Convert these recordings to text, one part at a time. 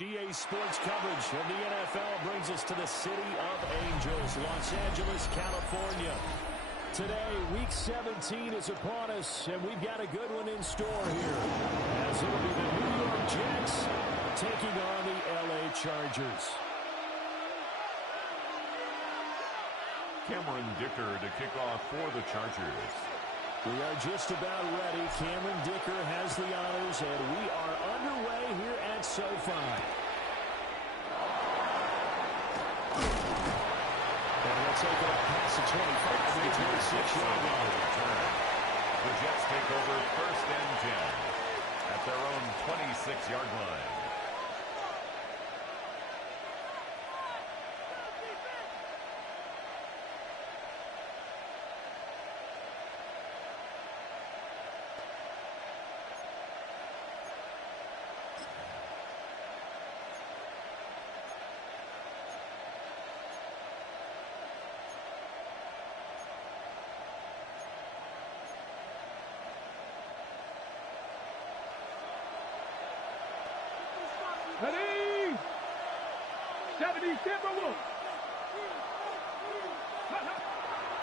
GA Sports coverage of the NFL brings us to the City of Angels, Los Angeles, California. Today, Week 17 is upon us, and we've got a good one in store here, as it'll be the New York Jets taking on the LA Chargers. Cameron Dicker to kick off for the Chargers. We are just about ready. Cameron Dicker has the honors, and we are underway here at SoFi. And we'll take it up past the 25 to the 26-yard line. The Jets take over 1st and 10 at their own 26-yard line. Ready? 70 Timberwolves.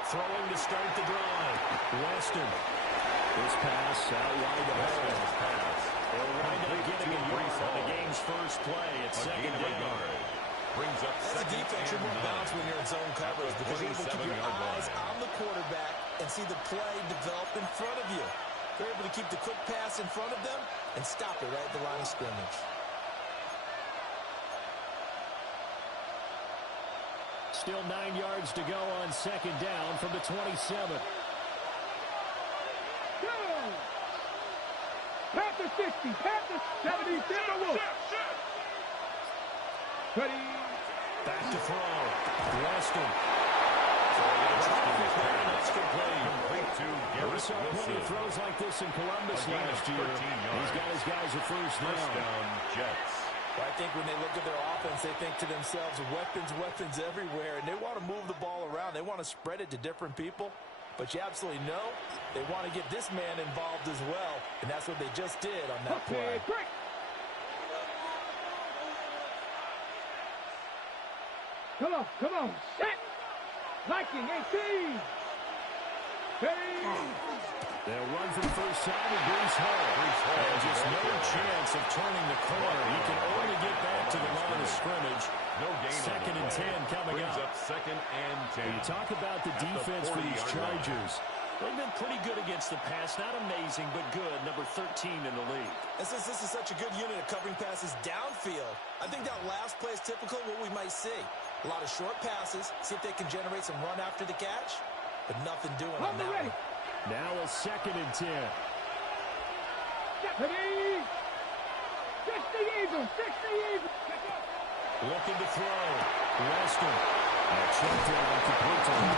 Throwing to start the drive. Weston. This pass out wide of Weston's pass. They'll wind up getting a yard on the game's first play at second down. Brings up As a defense, you're more balanced when you're in zone coverage because you're able to keep your eyes on the quarterback and see the play develop in front of you. They're able to keep the quick pass in front of them and stop it right at the line of scrimmage. Still 9 yards to go on second down from the 27. Pat the 60, pat the 70 Timberwolves. Ready? Back to throw. Weston. We saw plenty of throws like this in Columbus last year. He's got his guys a first down. Jets. Well, I think when they look at their offense, they think to themselves, weapons everywhere, and they want to move the ball around. They want to spread it to different people. But you absolutely know they want to get this man involved as well, and that's what they just did on that play. Break. Come on, set. Liking 18. Hey. They'll run for the first time with Brees Hall. And just no chance of turning the corner. He can only get back to the line of scrimmage. No gain. Second and 10 coming Brings up. up 2nd and 10. You talk about the defense for these Chargers. They've been pretty good against the pass. Not amazing, but good. Number 13 in the league. And since this is such a good unit of covering passes downfield, I think that last play is typical of what we might see. A lot of short passes, see if they can generate some run after the catch, but nothing doing on that one. Now a 2nd and 10. Ready? 60 Eagles, 60 Eagles. Looking to throw. Weston. A check down complete to him.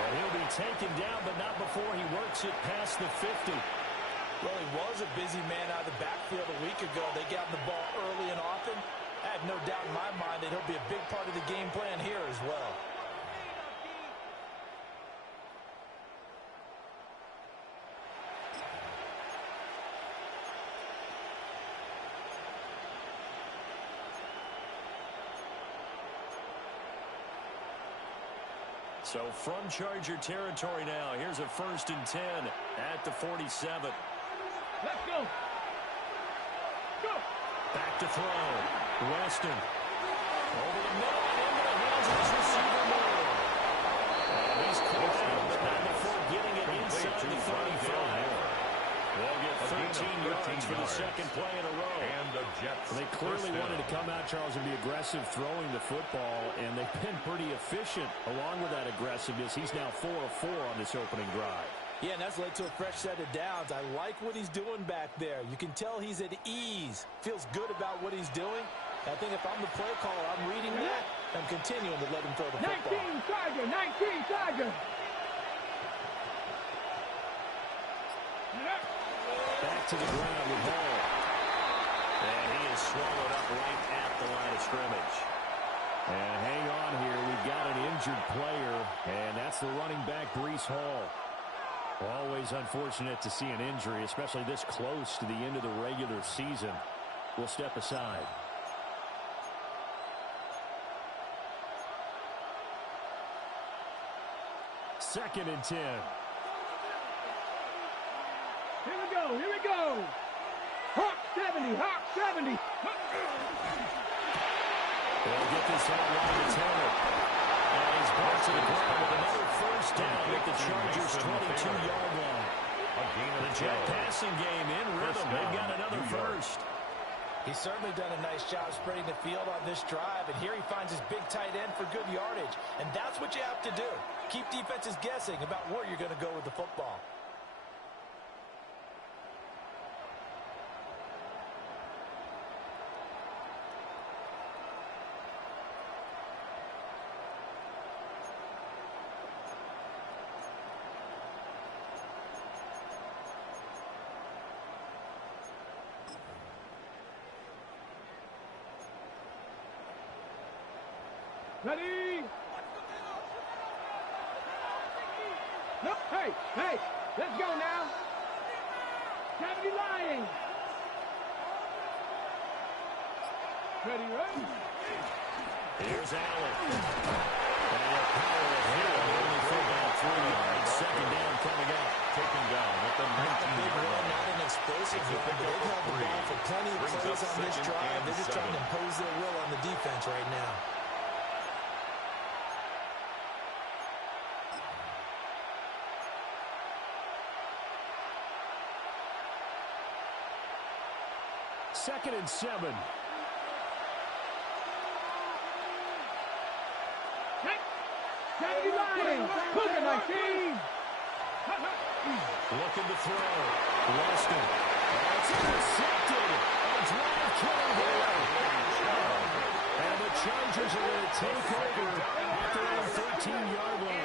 And he'll be taken down, but not before he works it past the 50. Well, he was a busy man out of the backfield a week ago. They got the ball early and often. I have no doubt in my mind that he'll be a big part of the game plan here as well. So from Charger territory now, here's a 1st and 10 at the 47. Let's go. Go. Back to throw. Weston. Over the middle and into the hands of his receiver Moore. And he's caught out, but not before getting it inside the 35. They'll get 13 yards for the second play in a row. And the Jets. They clearly wanted to come out, Charles, and be aggressive throwing the football, and they've been pretty efficient along with that aggressiveness. He's now 4 of 4 on this opening drive. Yeah, and that's led to a fresh set of downs. I like what he's doing back there. You can tell he's at ease. Feels good about what he's doing. I think if I'm the play caller, I'm reading that. I'm continuing to let him throw the football. 19 Tiger, 19 Tiger. Back to the ground with Hall. And he is swallowed up right at the line of scrimmage. And hang on here. We've got an injured player, and that's the running back, Brees Hall. Always unfortunate to see an injury, especially this close to the end of the regular season. will step aside. Second and 10. Here we go, here we go. Hawk 70, Hawk 70. They'll get this out line to Taylor. And he's brought to the ground with another first down at the Chargers' 22-yard line. The jet passing game in rhythm. They've got another first. He's certainly done a nice job spreading the field on this drive, and here he finds his big tight end for good yardage. And that's what you have to do. Keep defenses guessing about where you're going to go with the football. Ready? No, hey, let's go now. 70 lying. Ready, right? Here's Allen. And a power of hero only for about 3 yards. Second down coming up. Taken down at the 19-yard line. Not an explosive run, but they've held the ball for plenty of plays on this drive. They're just trying to impose their will on the defense right now. Second and 7. Kennedy lying. Look at my team. Looking to throw. Lost it. That's intercepted. A drive-killing hero. And the Chargers are going to take over at their own 13-yard line.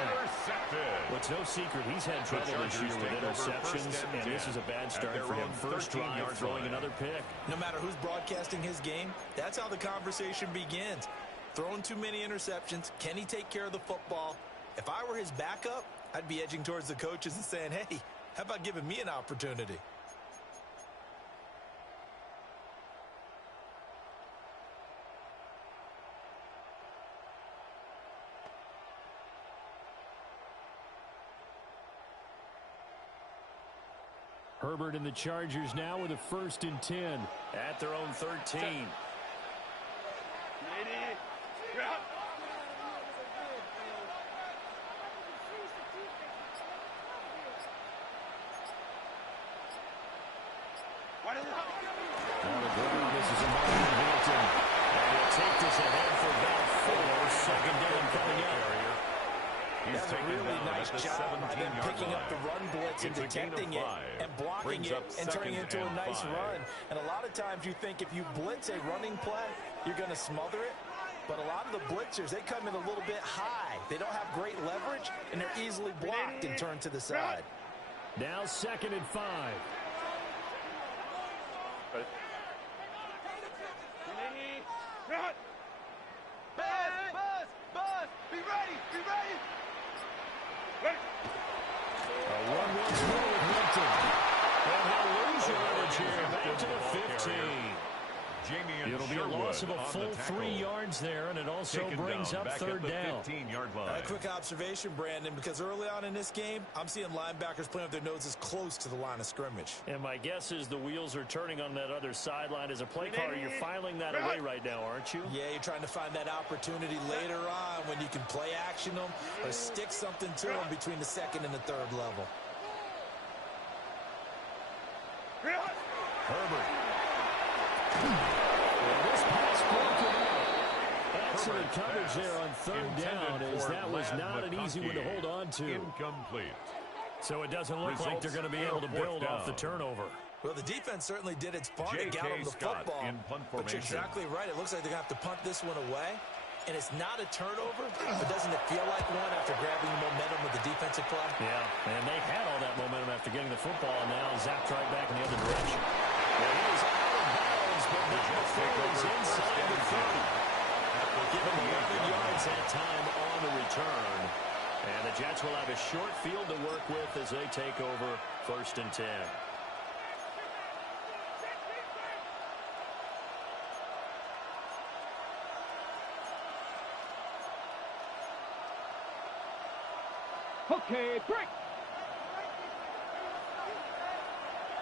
Well, it's no secret he's had trouble this year with interceptions, and this is a bad start for him. First drive, throwing another pick. No matter who's broadcasting his game, that's how the conversation begins. Throwing too many interceptions, can he take care of the football? If I were his backup, I'd be edging towards the coaches and saying, hey, how about giving me an opportunity? Herbert and the Chargers now with a 1st and 10 at their own 13. On the ground, this is a Martin Hilton. And he'll take this ahead for about 4. Second down coming up. He's a really nice job by them picking up the run blitz and detecting it and blocking it and turning it into a nice run. And a lot of times you think if you blitz a running play, you're going to smother it. But a lot of the blitzers, they come in a little bit high. They don't have great leverage, and they're easily blocked and turned to the side. Now 2nd and 5. Buzz, be ready. A run once more with Hilton. And he'll lose yardage here back to the 15. It'll be a loss of a full 3 yards there, and it also brings up 3rd down. A quick observation, Brandon, because early on in this game, I'm seeing linebackers playing with their noses close to the line of scrimmage. And my guess is the wheels are turning on that other sideline. As a play caller, you're filing that away right now, aren't you? Yeah, you're trying to find that opportunity later on when you can play action them or stick something to them between the 2nd and the 3rd level. Herbert. Well, this pass broken up. Excellent coverage there on 3rd down, as that was not an easy one to hold on to. Incomplete. So it doesn't look like they're going to be able to build off the turnover. Well, the defense certainly did its part to get them the football. But you're exactly right. It looks like they're going to have to punt this one away. And it's not a turnover, but doesn't it feel like one after grabbing the momentum with the defensive play? Yeah, and they had all that momentum after getting the football, and now zapped right back in the other direction. Well, he is out of bounds, but now he's inside the 30. Give him 11 yards that time on the return. And the Jets will have a short field to work with as they take over 1st and 10. Okay, break.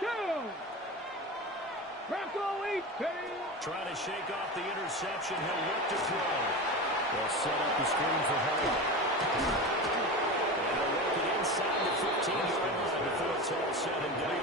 Down. Bronco 8, ready. Trying to shake off the interception. He'll look to throw. They'll set up the screen for Hall. And they'll work it inside the 15-yard line before it's all said and done.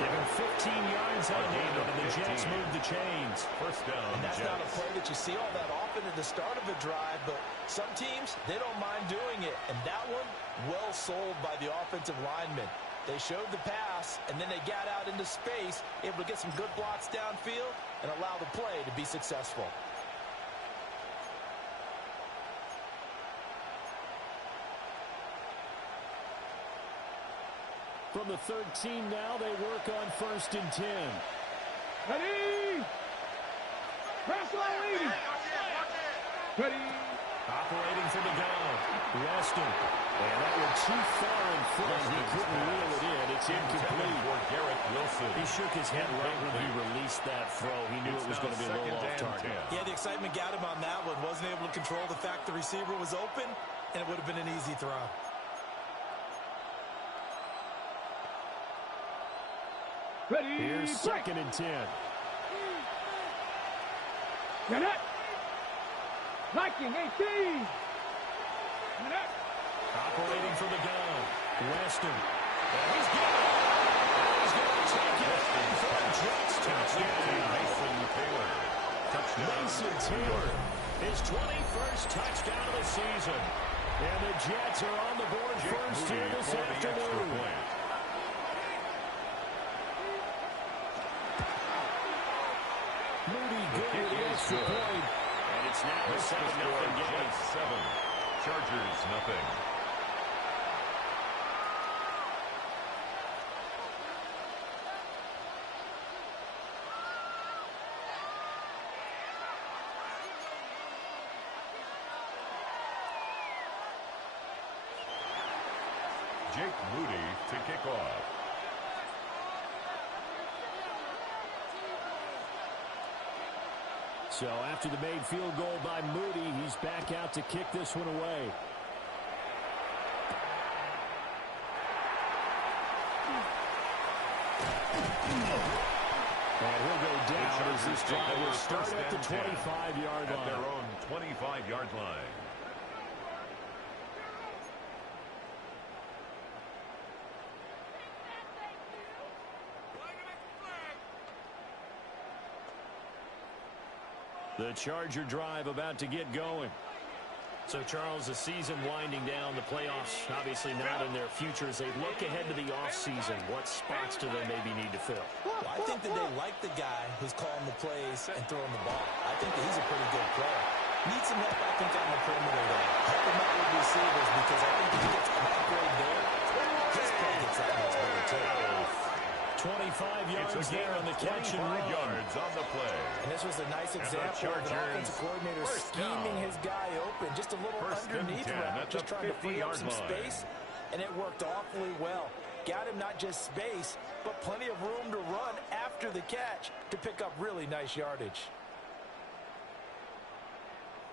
Give him 15 yards on it, and the Jets move the chains. First down, And that's Jets. not a play that you see all that often at the start of a drive, but some teams, they don't mind doing it. And that one, well sold by the offensive lineman. They showed the pass, and then they got out into space, able to get some good blocks downfield and allow the play to be successful. From the 13 now, they work on 1st and 10. Ready. Bronco 80. Ready. Operating for the gun. Weston. And that went too far in front. He couldn't reel it in. It's incomplete. For Garrett Wilson. He shook his head right when he released that throw. He knew it was going to be a little off target. Yeah, the excitement got him on that one. Wasn't able to control the fact the receiver was open, and it would have been an easy throw. Ready. Here's 2nd and 10. Get it. Viking 18. Get it. Operating for the gun. Weston. And he's got it. And he's going to take it in for a Jets touchdown. Mason Taylor. Touchdown. Mason Taylor. His 21st touchdown of the season. And the Jets are on the board first here this afternoon. Moody good with the extra point. And it's now a 7-0 game. 7. Chargers, nothing. Jake Moody to kick off. So after the made field goal by Moody, he's back out to kick this one away. And he'll go down as this drive will start at the 25-yard line. At their own 25-yard line. The Charger drive about to get going. So, Charles, the season winding down, the playoffs obviously not in their future. As they look ahead to the offseason, what spots do they maybe need to fill? Well, I think that they like the guy who's calling the plays and throwing the ball. I think that he's a pretty good player. Needs some help, I think, on the perimeter there. Help him out with receivers because I think if he gets an upgrade there, his play gets that much better, too. 25 yards there on the catch and run. Yards on the play. And this was a nice example of an offensive coordinator scheming his guy open just a little underneath route, just trying to free up some space, and it worked awfully well. Got him not just space, but plenty of room to run after the catch to pick up really nice yardage.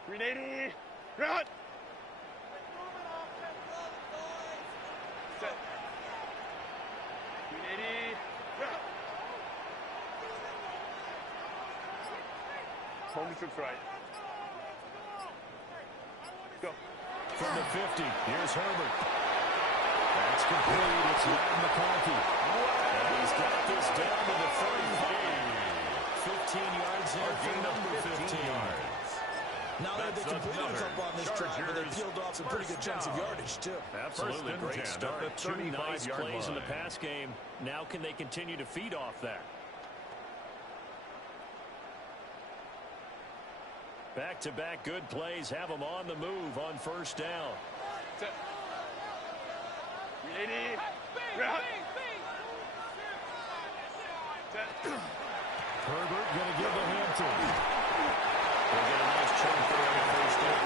380. Run. Set. 380. Home trips right. Go. From the 50, here's Herbert. That's complete. It's Matt McCarthy. And he's got this down to the 35. 15 yards in for number 15. Now they completed a couple on this drive, but they peeled off some pretty good chunks of yardage, too. Absolutely. Great start. 2 nice plays in the pass game. Now can they continue to feed off that? Back-to-back good plays have them on the move on first down. Set. 380. Run. Set. Herbert going to give the hand to him. They'll get a nice chunk there on the first down.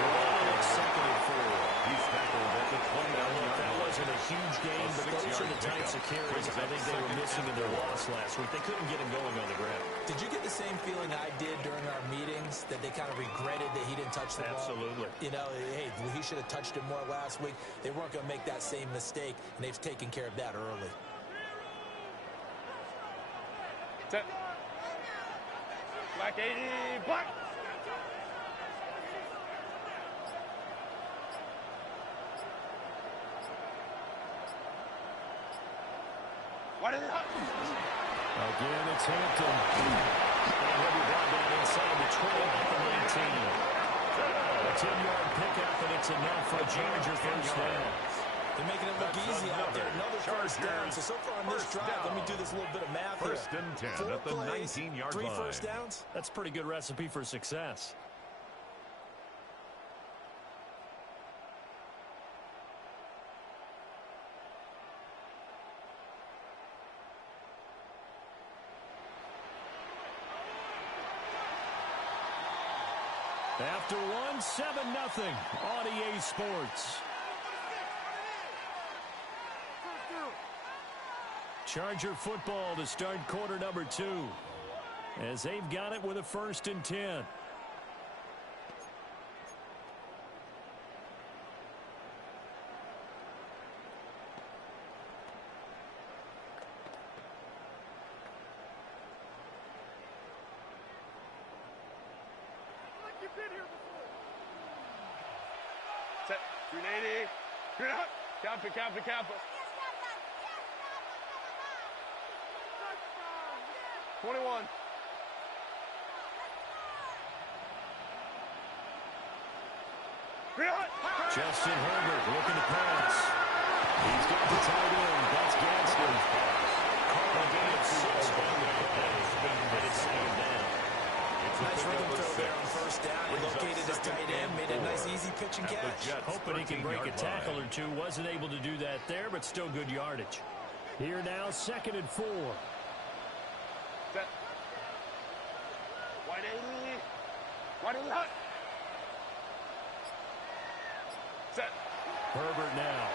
It's 2nd and 4. He's tackled at the 29-yard line. That wasn't a huge gain, but those are the types of carries guys I think they were missing in their loss last week. They couldn't get him going on the ground. Did you get the same feeling I did during our meetings, that they kind of regretted that he didn't touch the ball? Absolutely. You know, hey, he should have touched it more last week. They weren't going to make that same mistake, and they've taken care of that early. Set. Black 80, black. What is it? Again, it's Hampton. And he'll be brought down inside the 12 at the 19. A 10-yard pickup, and it's enough for a Charger first down. They're making it look easy out there. Another first down. So far on this drive, let me do this little bit of math here. First and 10 at the 19-yard line. 3 first downs. That's a pretty good recipe for success. After one, 7-0 on EA Sports. Charger football to start quarter number 2. As they've got it with a 1st and 10. Set. 380. Kappa. 21. Justin Herbert looking to pass. He's got the tight end. That's Gadsden. Carl Davis 6 on the play, but it's slowed down. Nice rhythm throw there on first down. He located his tight end, made a nice easy pitch and catch. Hoping he can break a tackle or two. Wasn't able to do that there, but still good yardage. Here now, 2nd and 4. Set. 180. 180. Set. Herbert now.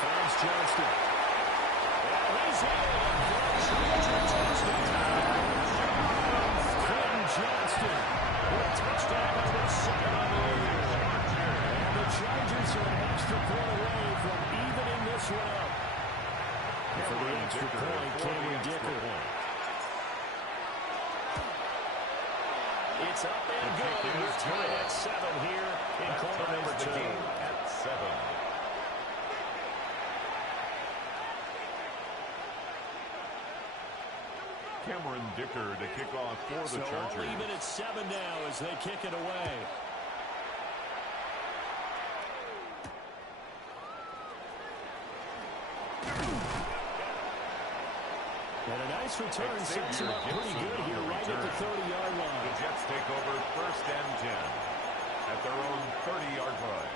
Finds Johnston. He's in. Quentin Johnston with a touchdown number 7 on the year. And the Chargers are an extra point away from evening this one up. And for the extra point, Cameron Dicker. It's up and good. We're tied at 7 here in quarter number 2. At 7. Cameron Dicker to kick off for the Chargers. So even at 7 now as they kick it away. And a nice return sets him up pretty good here right at the 30-yard line. The Jets take over 1st and 10 at their own 30-yard line.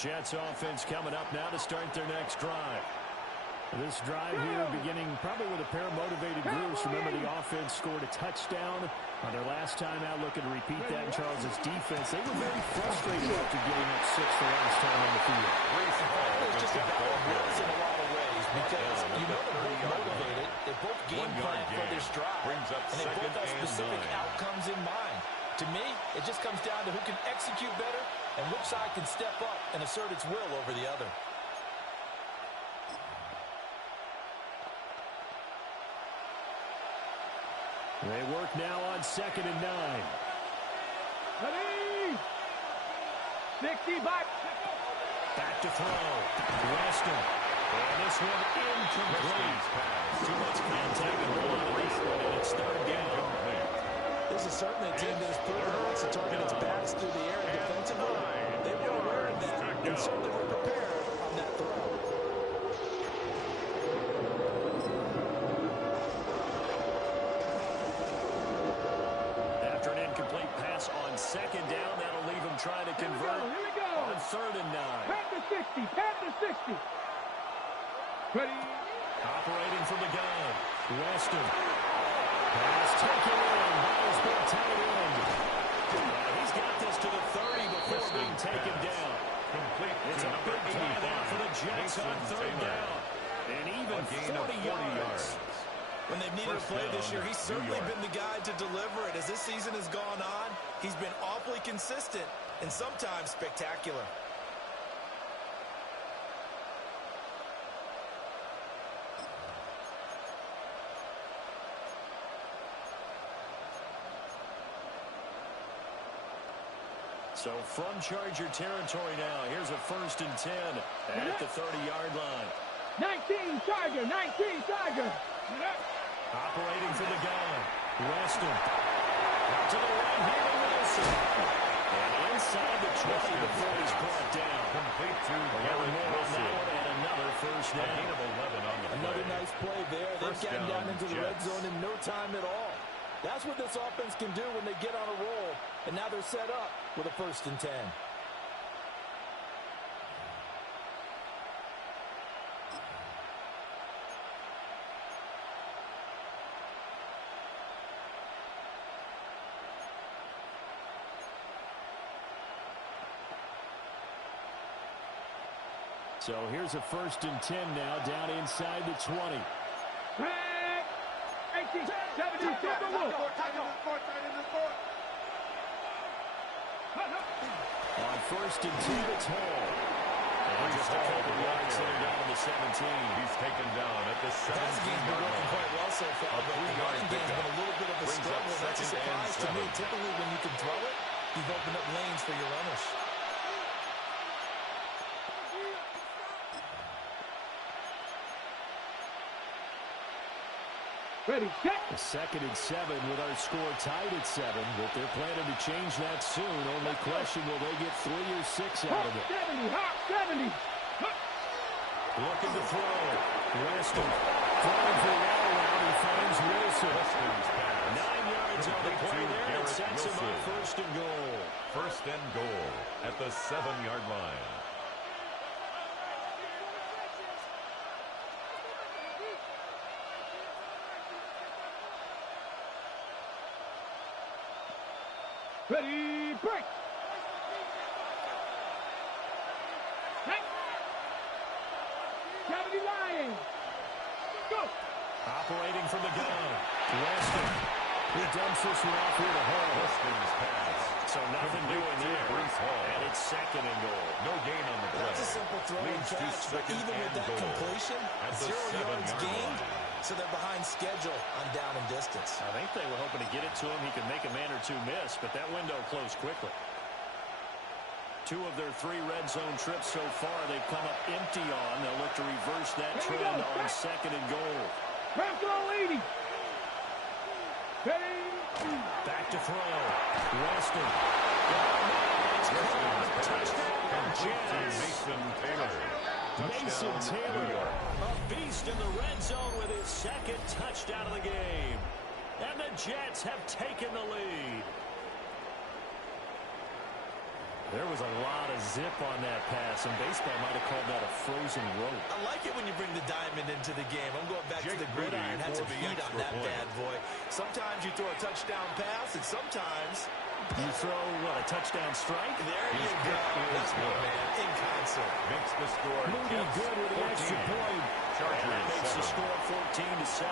Jets offense coming up now to start their next drive. This drive here beginning probably with a pair of motivated groups. Remember, the offense scored a touchdown on their last time out, looking to repeat that in Charles's defense. They were very frustrated after giving up 6 the last time on the field. It's just a battle of wills in a lot of ways, because you know they're both motivated. They both game plan for this drive, and they both have specific outcomes in mind. To me, it just comes down to who can execute better and which side can step up and assert its will over the other. They work now on 2nd and 9. Ready. 60 back. Back to throw. Weston. And this one incomplete. Too much contact with the line, and it's 3rd down. This is certainly a team that has proven it wants to target its backs through the air and defensively. They were aware of that and certainly were prepared on that throw. After an incomplete pass on 2nd down, that'll leave him trying to convert Here we go. on 3rd and 9. Pat the 60. Pat the 60. Ready. Operating from the gun. Weston. Pass taken in by his big tight end. He's got this to the 30 before being taken down. Complete. It's a big play there for the Jets on 3rd down. And even 40 yards. When they've needed a play this year, he's certainly been the guy to deliver it. As this season has gone on, he's been awfully consistent and sometimes spectacular. So from Charger territory now, here's a 1st and 10 at the 30-yard line. 19 Charger. 19 Charger. Operating for the gun. Weston. Out to the right here to Wilson. And inside the 20 before he's brought down. Complete to Garrett Wilson. And another 1st down. A gain of 11 on the play. Another nice play there. They've gotten down into the red Jets. zone in no time at all. That's what this offense can do when they get on a roll. And now they're set up with a 1st and 10. So here's a 1st and 10 now down inside the 20. Back. 18 70 Super Bowl. On 1st and 2, it's Hall. And just a couple yards there down to the 17. He's taken down at the 17. Pass game's been working quite well so far, but the running game's been a little bit of a struggle. That's a surprise to me. Typically, when you can throw it, you've opened up lanes for your runners. Ready, set. A 2nd and 7 with our score tied at 7, but they're planning to change that soon. Only question, will they get 3 or 6 out of it? 70, hot 70. Looking to throw. Weston throwing for well around. He finds Wilson. 9 yards on the play there. It sets him up 1st and goal. 1st and goal at the 7-yard line. Ready, break. Hey. 70 Lions. Go. Operating from the gun. Weston. He dumps this one off here to Hall. Weston's pass. So nothing doing there. And it's 2nd and goal. No gain on the play. That's a simple throw and Leads to catch, but 2nd even with and that goal completion, at the 0 yards 7-yard gained, line. so they're behind schedule on down and distance. I think they were hoping to get it to him. He could make a man or two miss, but that window closed quickly. 2 of their 3 red zone trips so far, they've come up empty on. They'll look to reverse that trend on 2nd and goal. Personal 80. Ready. Back to throw. Weston. Mason Taylor. Mason Touchdown, Taylor, New York. a beast in the red zone with his 2nd touchdown of the game. And the Jets have taken the lead. There was a lot of zip on that pass, and baseball might have called that a frozen rope. I like it when you bring the diamond into the game. I'm going back to the gridiron. Had some heat on that bad boy. Sometimes you throw a touchdown pass, and sometimes you throw, what, a touchdown strike? There you go. That's my man, in concert. Makes the score. Moody good with the extra point. Chargers that makes the 7. score 14-7.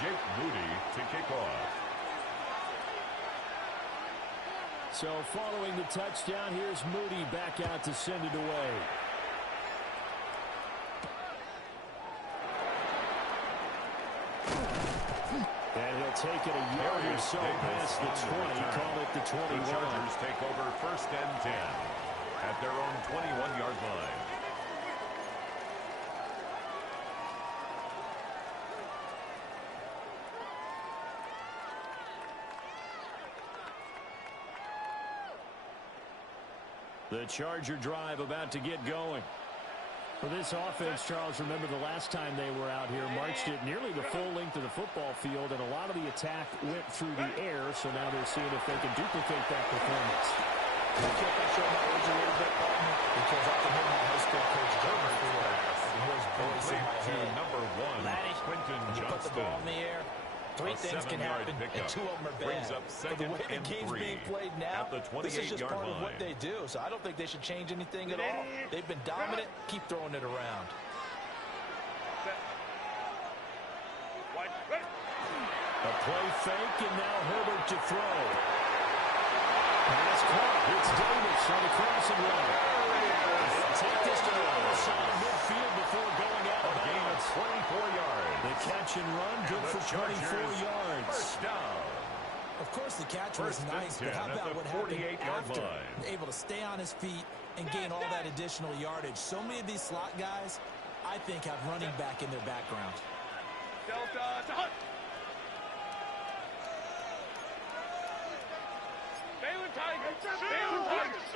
Jake Moody to kick off. So following the touchdown, here's Moody back out to send it away. And he'll take it a yard or so past the 20, call it the 21. The Chargers take over 1st and 10 at their own 21-yard line. The Charger drive about to get going. For this offense, Charles, remember the last time they were out here, marched it nearly the full length of the football field, and a lot of the attack went through the air, so now they're seeing if they can duplicate that performance. I can't show my age a little bit, partner, because I can hear my high school coach German before. And here's voice in my head. Number 1, Quentin Johnston. You put the ball in the air, three things can happen, and two of them are bad. But the way the game's being played now, this is just part of what they do. So I don't think they should change anything at all. They've been dominant. Keep throwing it around. A play fake, and now Herbert to throw. Pass caught. It's Davis on the crossing route. They'll take this to the other side of midfield before going out of gain of 24 yards. The catch and run, good for 24 yards. First down. Of course, the catch was nice, but how about what happened after? Able to stay on his feet and gain all that additional yardage. So many of these slot guys, I think, have running back in their background. Delta to Hunt. Balin Tigers. Balin Tigers.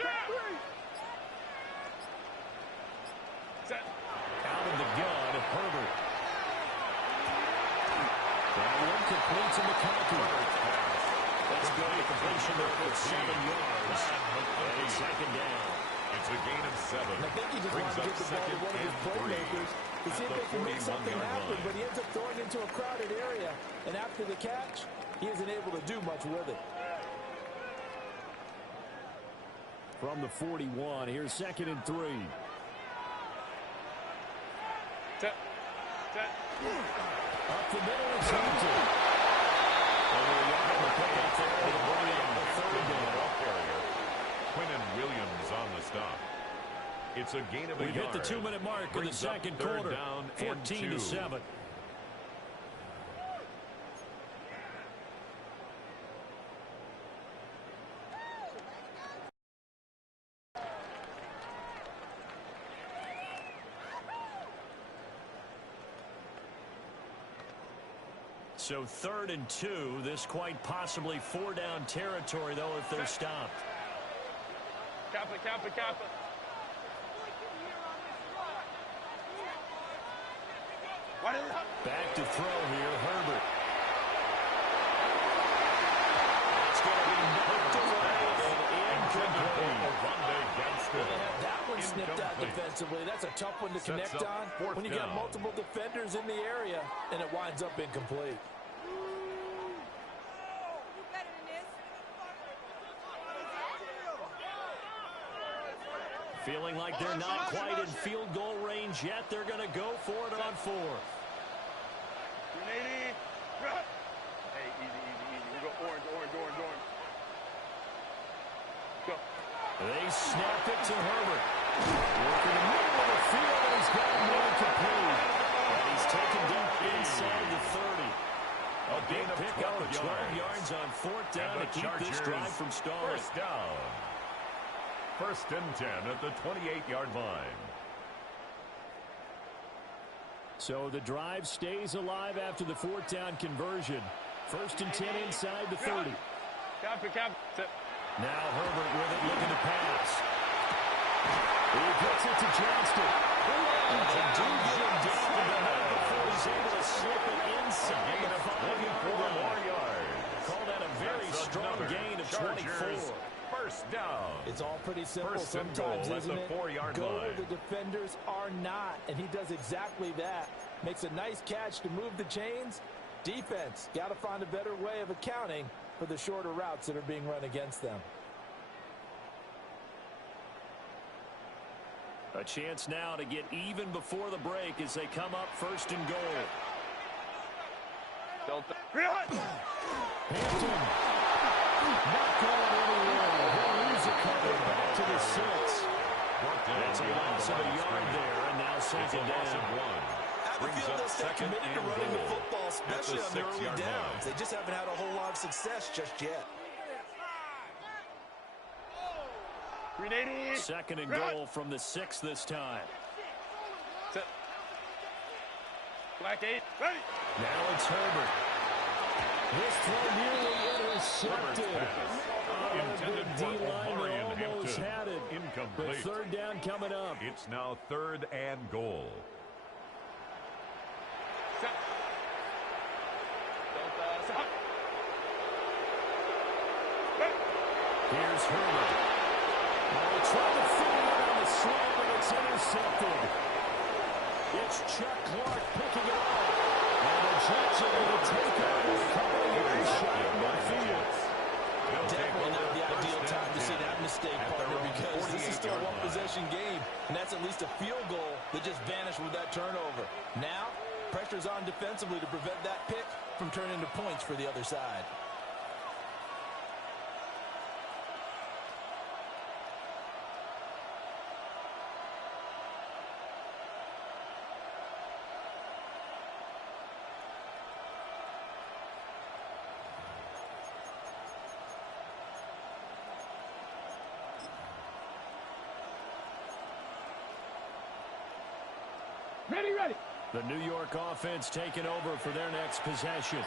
Set. Out of the gun, Herbert. That one completes in the counter. Let's go to completion for 7 yards. And second down. It's a gain of 7. And I think he just wanted to get the ball to one of his playmakers to see if they can make something happen, but he ends up throwing into a crowded area. And after the catch, he isn't able to do much with it. From the 41, here's 2nd and 3. Set. Up the middle, it's Hampton. Over the yard on the play out there to bring in the 3rd down. Quinnen Williams on the stop. It's a gain of a yard. We've hit the 2-minute mark in the second quarter. 14-7. So 3rd and 2. This quite possibly 4-down territory, though, if they're stopped. Kappa. Back to throw here, Herbert. It's going to be knocked away and incomplete. They have that one snipped out defensively. That's a tough one to connect on when you got multiple defenders in the area, and it winds up incomplete. Feeling like they're not quite in field goal range yet. They're going to go for it on 4th. Hey, easy. We go orange. Go. They snap it to Herbert. Working the middle of the field, and he's got one complete. And he's taken deep inside the 30. A big pickup of 12 yards on 4th down to keep this drive from stalling. First down. 1st and 10 at the 28-yard line. So the drive stays alive after the 4th down conversion. 1st and 10 inside the 30. Kappa. Now Herbert with it, looking to pass. He gets it to Johnston. And they do get him down before he's able to slip it inside the 5-yard line. Call that a very strong gain of 24. First down. It's all pretty simple sometimes, isn't it? Go where the defenders are not, and he does exactly that. Makes a nice catch to move the chains. Defense, got to find a better way of accounting for the shorter routes that are being run against them. A chance now to get even before the break as they come up 1st and goal. Hampton. Not going anywhere. He'll lose it coming back to the 6. That's a loss of a yard there, and now 2nd down. I have a feel they'll stay committed to running the football, especially on the early downs. They just haven't had a whole lot of success just yet. 2nd and goal from the 6 this time. Black 8. Ready. Now it's Herbert. This throw nearly intercepted. Intended for D-line almost almost had it. Incomplete. But third down coming up. It's now 3rd and goal. Here's Herbert. They try to fit it in on the slant, and it's intercepted. It's Chuck Clark picking it up. And the Jets are going to take over, covering every shot in midfield. Definitely not the ideal time to see that mistake, partner, because this is still a one-possession game, and that's at least a field goal that just vanished with that turnover. Now, pressure's on defensively to prevent that pick from turning into points for the other side. Ready. The New York offense taking over for their next possession.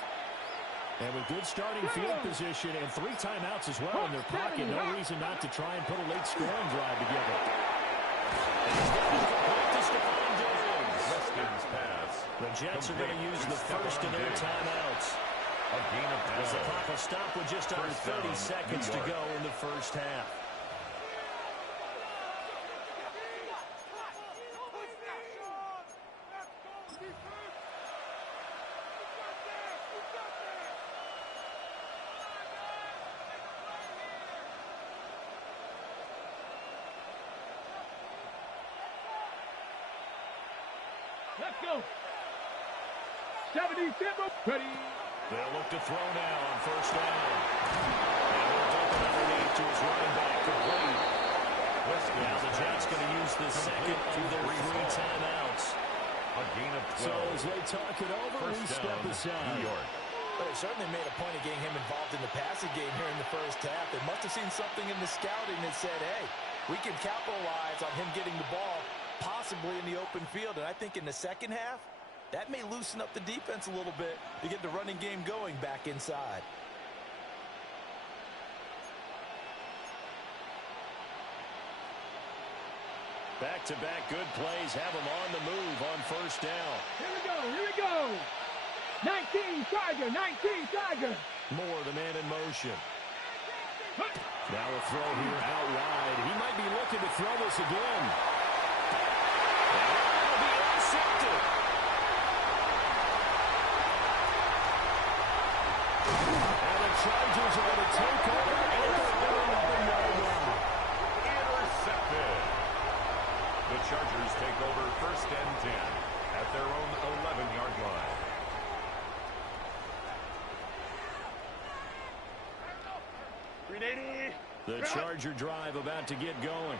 And with good starting field position and 3 timeouts as well in their pocket, no reason not to try and put a late scoring drive together. Weston's pass. The Jets are going to use the first of their timeouts. A gain of 12. As the clock will stop with just under 30 seconds to go in the first half. Let's go. 77. Ready. They'll look to throw now on first down. And they're dumping underneath to his running back. Complete. Now the Jets going to use the second to their 3 timeouts. A gain of 12. So as they talk it over, we step aside. New York. But they certainly made a point of getting him involved in the passing game here in the first half. They must have seen something in the scouting that said, hey, we can capitalize on him getting the ball possibly in the open field. And I think in the second half, that may loosen up the defense a little bit to get the running game going back inside. Back-to-back good plays have them on the move on first down. Here we go. 19 Tiger. Moore, the man in motion. Now a throw here out wide. He might be looking to throw this again. And it'll be intercepted. And the Chargers are going to take over at the 11-yard line. Intercepted. The Chargers take over 1st and 10 at their own 11-yard line. The Charger drive about to get going.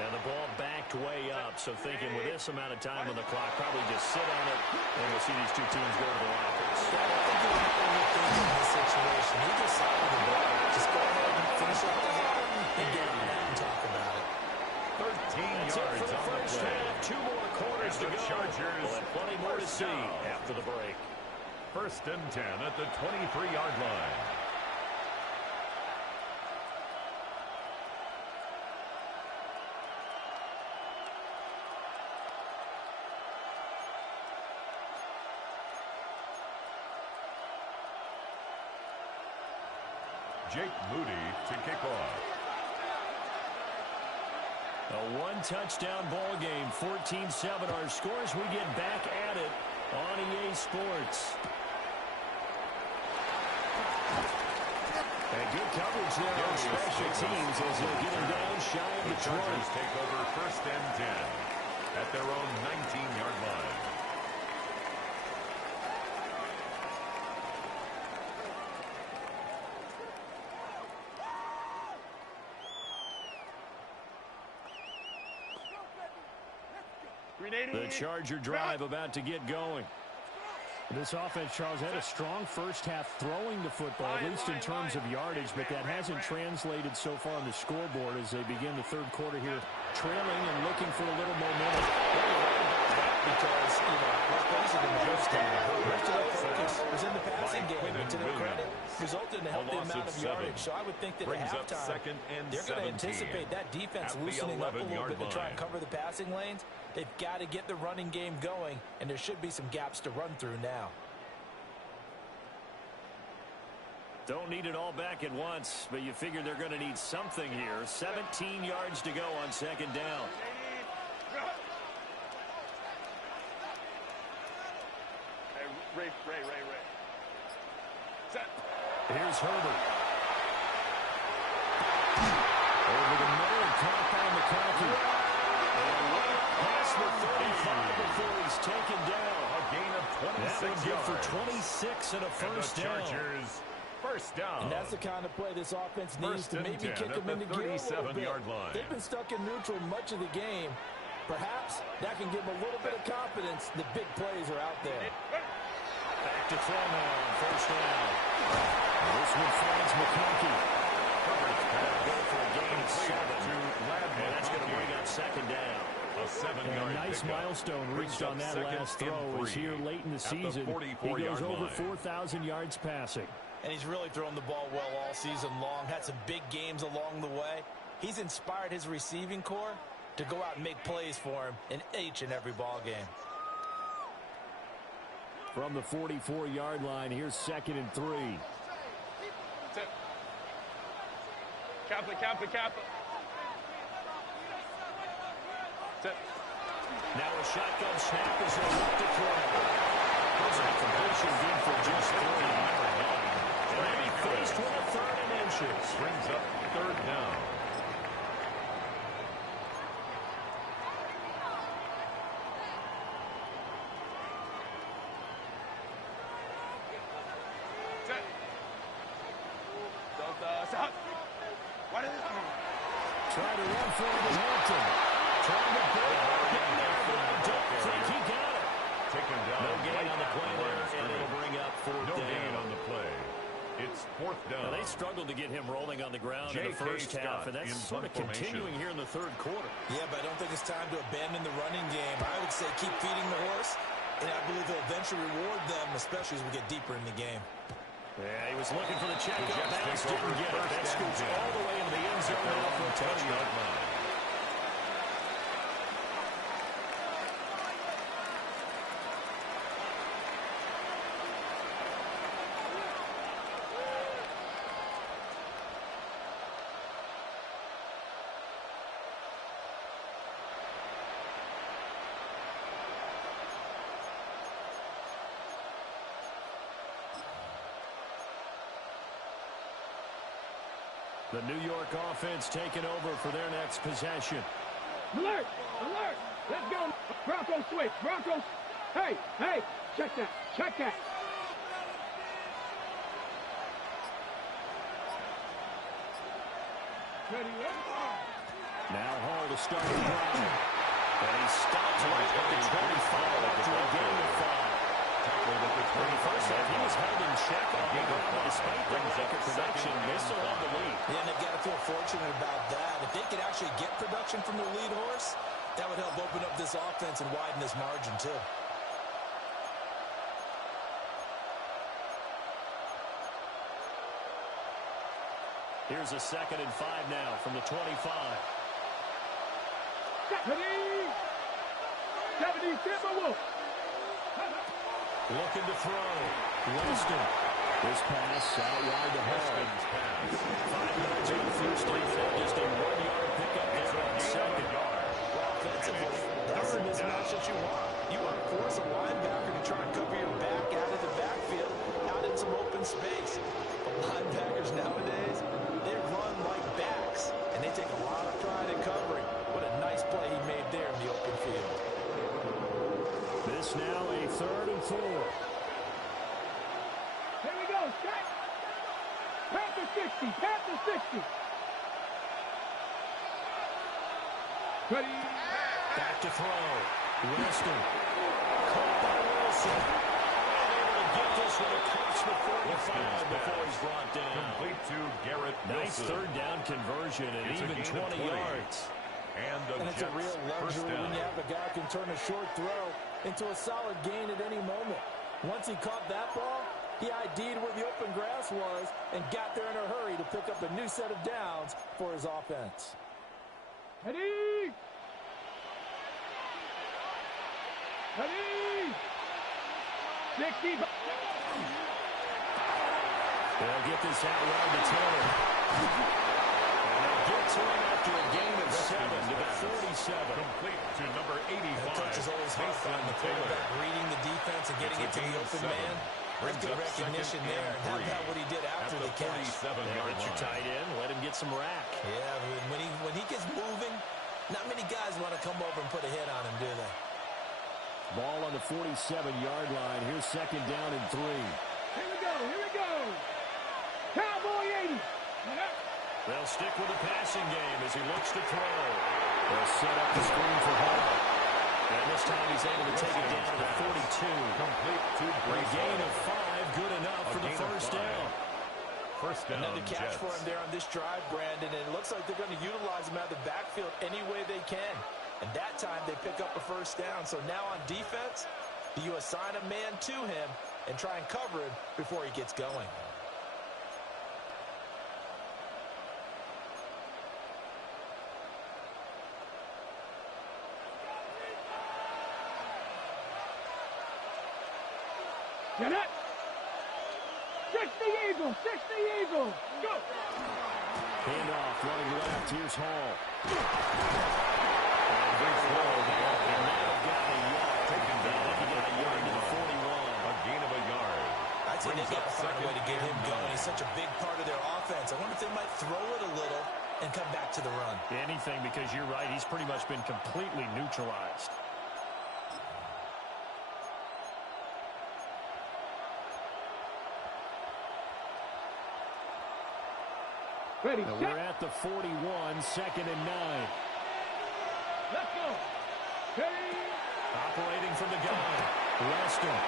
And the ball backed way up. So thinking with this amount of time on the clock, probably just sit on it, and we'll see these two teams go to the lockers. I don't think you're overthinking in this situation. He just saw the ball. Just go ahead and finish up the half and get on that and talk about it. 13 yards for the on the first play. half. 2 more quarters to The go. Chargers We'll have plenty more to see down. after the break. 1st and 10 at the 23-yard line. Jake Moody to kick off. A one-touchdown ball game, 14-7 our scores. We get back at it on EA Sports. And good coverage there on special teams as they're getting down shy of The the Chargers 20. take over 1st and 10 at their own 19-yard line. The Charger drive about to get going. This offense, Charles, had a strong first half throwing the football, at least in terms of yardage, but that hasn't translated so far on the scoreboard as they begin the third quarter here, trailing and looking for a little momentum. because, you know, let's face it, most of their focus was in the passing game. And to their credit, resulted in a healthy amount of yardage. So I would think that at halftime, they're going to anticipate that defense loosening up a little bit to try and cover the passing lanes. They've got to get the running game going, and there should be some gaps to run through now. Don't need it all back at once, but you figure they're going to need something here. 17 yards to go on second down. Ray. Set. Here's Herbert. Over the middle, caught by McConkey. And right past the 35 before he's taken down. A gain of 26 yards. For yards. 26 and a first down. First down. And that's the kind of play this offense needs to maybe kick them into gear a little bit. They've been stuck in neutral much of the game. Perhaps that can give them a little bit of confidence. The big plays are out there. Back to throw now on first down. This one finds McConkey. Herbert's going to go for a gain of 7. And that's going to bring up second down. A 7-yard nice milestone reached on that last throw is here late in the season. He goes over 4,000 yards passing. And he's really thrown the ball well all season long. Had some big games along the way. He's inspired his receiving corps to go out and make plays for him in each and every ball game. From the 44-yard line, here's 2nd and 3. Kappa. Now a shotgun snap as they look to throw. There's a completion good for just 3. And then he faced with a 3rd and inches. Brings up 3rd down. Trying to run for it is Hampton. Trying to break. Don't think he got it. Taken down. No gain on the play there, and it'll bring up 4th down. No gain on the play. It's 4th down. Now, they struggled to get him rolling on the ground in the first half, and that's sort of continuing here in the 3rd quarter. Yeah, but I don't think it's time to abandon the running game. I would say keep feeding the horse, and I believe he'll eventually reward them, especially as we get deeper in the game. Yeah, he was looking for the check up bounce, didn't get it. That scoots all the way into the end zone now for a touchdown. The New York offense taking over for their next possession. Alert! Let's go! Broncos switch! Broncos! Hey! Check that! Now Hall to start the drive. And he stops right at the 25 after a gain of 5. In the first half, he was held in check on the ground despite the lack of production. They still have the lead. Yeah, and they've got to feel fortunate about that. If they could actually get production from their lead horse, that would help open up this offense and widen this margin, too. Here's a 2nd and 5 now from the 25. 70 Timberwolves. Looking to throw. Winston. This pass out wide to Hall. 5 yards on first down. Just a 1-yard pickup there on 2nd. Well, offensively, that's the mismatch that you want. You want to force a linebacker to try and cover your back out of the backfield, out in some open space. But linebackers nowadays, they run like backs, and they take a lot of pride in covering. What a nice play he made there in the open field. This now a 3rd and 4. Here we go, set. Panther 60. Ready. Back to throw. Winston. Caught by Wilson. Able to get this one across the 45 before he's brought down. Complete to Garrett Nice Wilson. 3rd down conversion and It's even 20 yards. And it's a real luxury when you have a guy who can turn a short throw into a solid gain at any moment. Once he caught that ball, he ID'd where the open grass was and got there in a hurry to pick up a new set of downs for his offense. Ready? Ready? 60. They'll get this out wide to Taylor. And they'll get to him after a gain of 7 to the 47. Complete to number 85. Coach is always hard on the quarterback, reading the defense and getting it to the open man. That's good recognition there. And how about what he did after the catch? Get your tight end. Let him get some rack. Yeah, when he gets moving, not many guys want to come over and put a hit on him, do they? Ball on the 47-yard line. Here's second down and 3. Here we go. Here we go. Cowboy 80. They'll stick with the passing game as he looks to throw. They'll set up the screen for Hall. And this time he's able to take it down to the 42. Complete to A gain of 5, good enough for the first down. First down, another catch Jets. for him there on this drive, Brandon, and it looks like they're going to utilize him out of the backfield any way they can. And that time they pick up a first down. So now on defense, do you assign a man to him and try and cover him before he gets going? Get it. 60 Eagles. 60 Eagles. Go. Handoff running left. Here's Hall. I'd say they've got to find a way to get him going. He's such a big part of their offense. I wonder if they might throw it a little and come back to the run. Anything, because you're right. He's pretty much been completely neutralized. Ready, Now set. we're at the 41, second and 9. Let's go. Ready. Operating from the gun. Lester.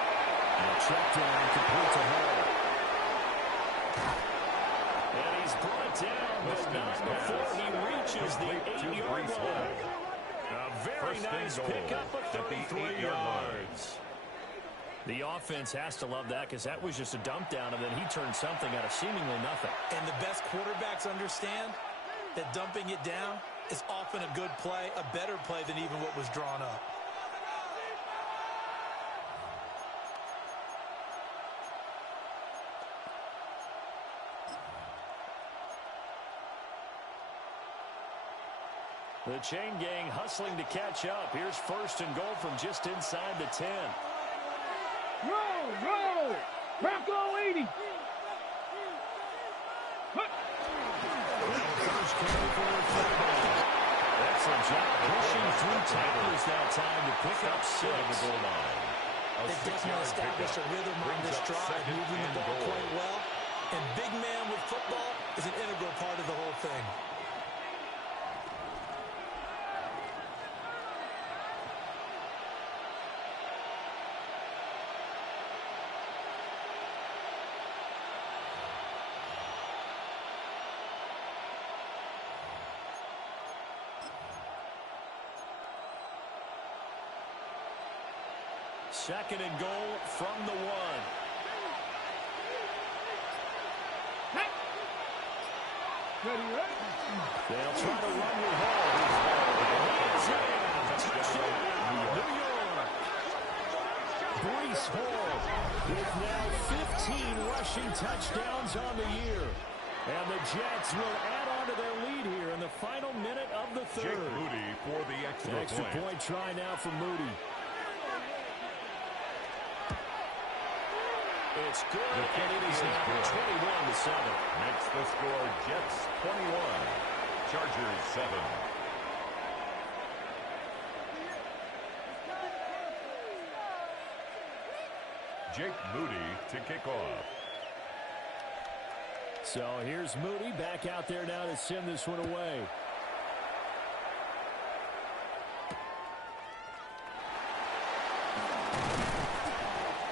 And check down complete to Hall. And he's brought down, but not before he reaches the 8-yard line. A very nice pickup of 33 yards. The offense has to love that because that was just a dump down, and then he turned something out of seemingly nothing. And the best quarterbacks understand that dumping it down is often a good play, a better play than even what was drawn up. The chain gang hustling to catch up. Here's first and goal from just inside the 10. Roll, roll. Bronco 80. First carry for their football. Excellent job pushing through tacklers that time to pick up 6. They definitely established a rhythm on this drive, moving the ball quite well. And big man with football is an integral part of the whole thing. Second and goal from the 1. Ready, ready. They'll try to run with Hall. Touchdown, New York. Breece Hall with now 15 rushing touchdowns on the year. And the Jets will add on to their lead here in the final minute of the third. Jake Moody for the extra point try now for Moody. It's good, and it is now 21-7. Makes the score Jets 21, Chargers 7. Jake Moody to kick off. So here's Moody back out there now to send this one away.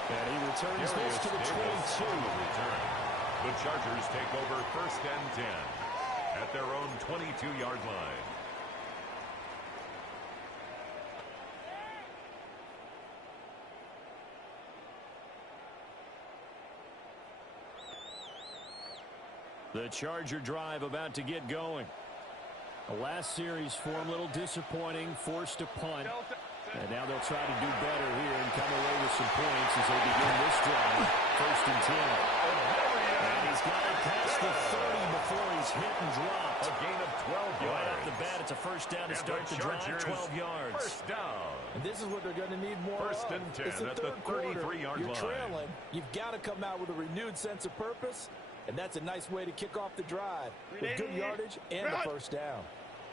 And he returns this to the 22. The Chargers take over first and 10 at their own 22-yard line. The Charger drive about to get going. The last series for him, a little disappointing, forced a punt. And now they'll try to do better here and come away with some points as they begin this drive. 1st and 10. And he's got it past the 30 before he's hit and dropped. A gain of 12 yards. Right off the bat, it's a first down to start the drive, 12 yards. First down. And this is what they're going to need more First of. and 10 it's the at the third quarter. 33-yard line. You're trailing. You've got to come out with a renewed sense of purpose, and that's a nice way to kick off the drive with good yardage and the first down.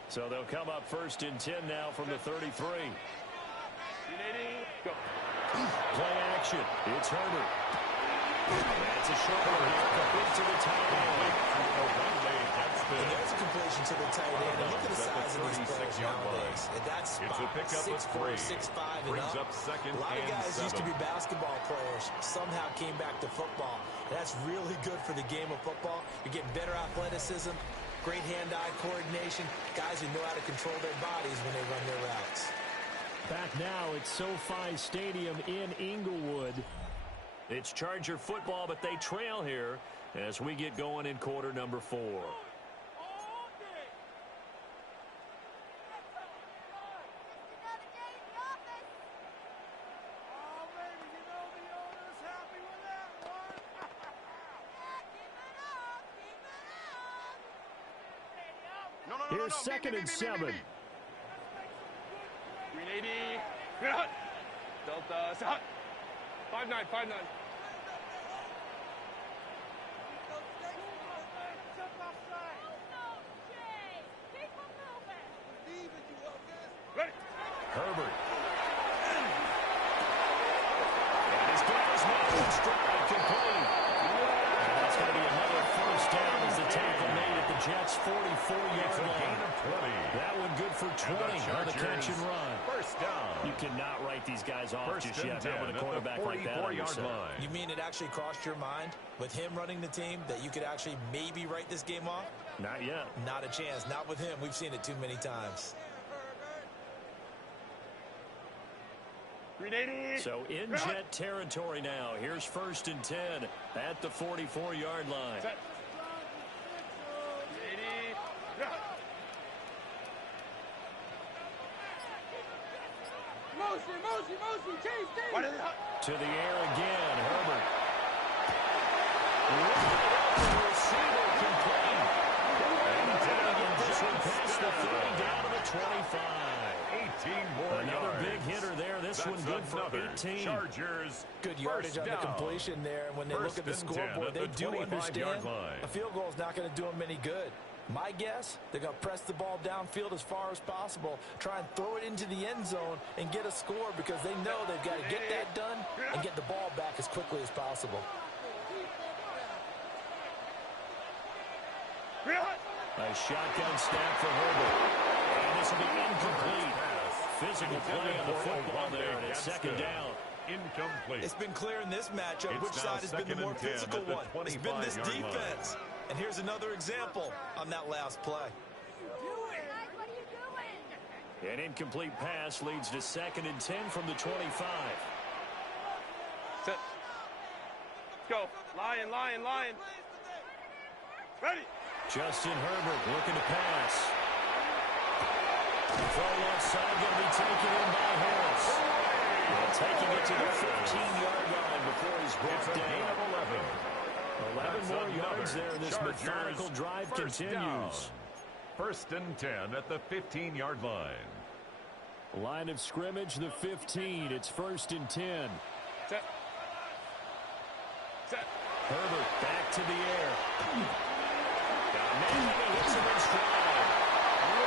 So they'll come up 1st and 10 now from the 33. Play action. It's Herbert. That's a short one. Complete to the tight end. And there's a completion to the tight end. And look at the size of these players nowadays. At that spot, 6'4", 6'5", and up. A lot of guys used to be basketball players. Somehow came back to football. And that's really good for the game of football. You're getting better athleticism, great hand-eye coordination, guys who know how to control their bodies when they run their routes. Back now at SoFi Stadium in Inglewood. It's Charger football, but they trail here as we get going in quarter number 4. Here's 2nd and 7. Green 80. Delta. 5-9. 5-9. Ready. Herbert. And he's got his man in stride, complete. And that's going to be another first down as the tackle made at the Jets' 44-yard line. That one good for 20 on the catch and run. First down. You cannot write these guys off just yet. Not with a quarterback like that on your side. You mean it actually crossed your mind with him running the team that you could actually maybe write this game off? Not yet. Not a chance. Not with him. We've seen it too many times. So in Jet territory now. Here's 1st and 10 at the 44-yard line. Set. Motion, chase. To the air again, Herbert. Receiver complete. And this one past the 30 down to the 25. 18 more Another yards. big hitter there. This That's one good for 18. Chargers. Good yardage on the completion there. And when they look at the scoreboard, they do understand a field goal is not going to do them any good. My guess, they're going to press the ball downfield as far as possible, try and throw it into the end zone and get a score because they know they've got to get that done and get the ball back as quickly as possible. A shotgun snap for Herbert. And this will be incomplete. Physical play on the football there, and it's 2nd down. Incomplete. It's been clear in this matchup which side has been the more physical one. It's been this defense. And here's another example on that last play. An incomplete pass leads to 2nd and 10 from the 25. Set. Go. Lion. Ready. Justin Herbert looking to pass. Throw left side going to be taken in by Harris. And taking it to the 15-yard line before he's brought down. 11 more yards there. This methodical drive continues. 1st and 10 at the 15-yard line. Line of scrimmage, the 15. It's 1st and 10. Set. Herbert back to the air. Hits him in stride.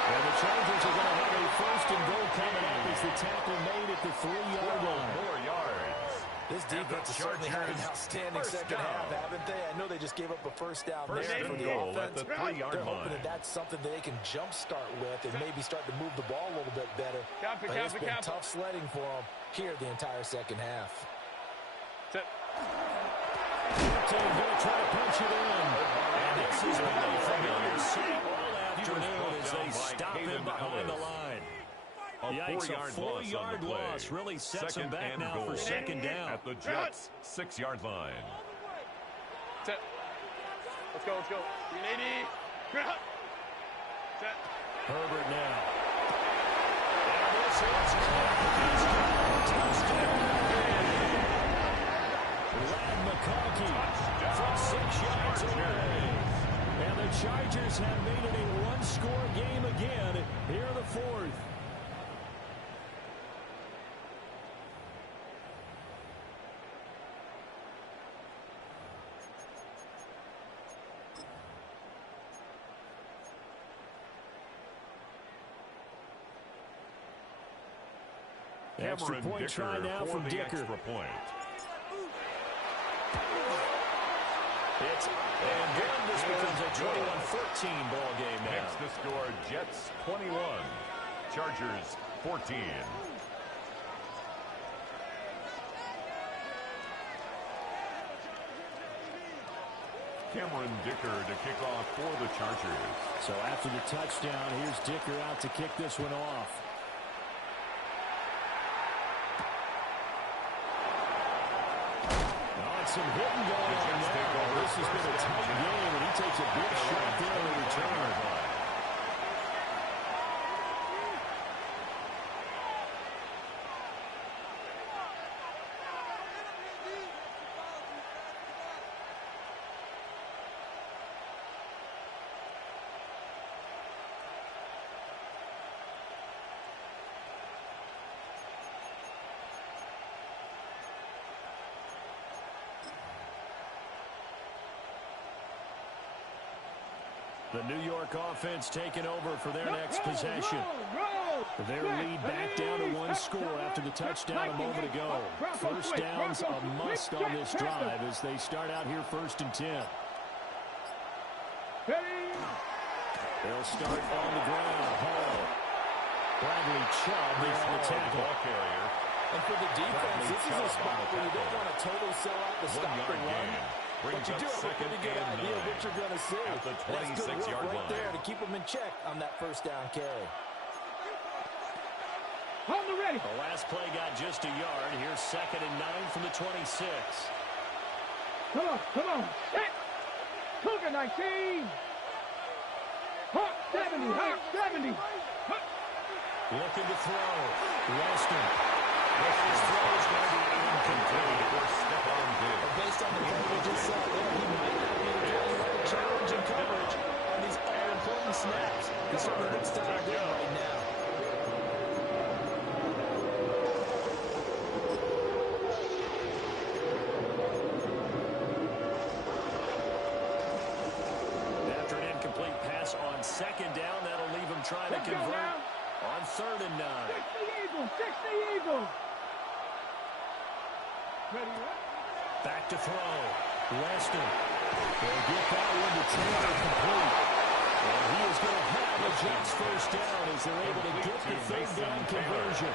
And the Chargers are going to have a 1st and goal coming up as the tackle made at the 3-yard line. 4 yards. This defense has certainly had an outstanding second half, haven't they? I know they just gave up a first down there for the offense. At the 3-yard They're hoping line. that that's something that they can jumpstart with and maybe start to move the ball a little bit better. But it's been tough sledding for them here the entire second half. Set. Going to try to punch it in. And this is really familiar sight all afternoon as they stop him behind the line. Yikes, a 4-yard loss really sets him back now for 2nd down. At the Jets' 6-yard line. Set. Let's go, let's go. 380. Set. Herbert now. And this one's caught. Touchdown. Lad McConkey from 6 yards away. And the Chargers have made it a one-score game again here in the fourth. Extra point try now from Dicker. Extra point. It's and good. This becomes a 21-14 ball game now. Next to score, Jets 21, Chargers 14. Cameron Dicker to kick off for the Chargers. So after the touchdown, here's Dicker out to kick this one off. Some hitting going on now. This has been a tight game, and he takes a big shot there in return. The New York offense taking over for their next possession. Their lead back down to one score after the touchdown a moment ago. First down's a must on this drive as they start out here 1st and 10. They'll start on the ground. Hall. Bradley Chubb there on the tackle. Ball carrier. And for the defense, this is a spot where you don't want to totally sell out the stop and run. But you do have a pretty good idea what you're going to see. At the 26-yard right line. there to keep them in check on that first down carry. On the ready. The last play got just a yard. Here's 2nd and 9 from the 26. Come on, come on. Set. Cougar 19. Hawk 70, Hawk 70. Looking to throw. Weston. His throw is going to be incomplete. Based on the play we just saw there, he might not be getting the challenge and coverage on these all-important snaps. He's certainly good style there right now. After an incomplete pass on 2nd down, that'll leave him trying to convert on 3rd and 9. 60 Eagles. Ready, what? Back to throw. Weston. They'll get that one to Taylor complete. And he is going to have a Jets first down as they're able to get the 3rd down conversion.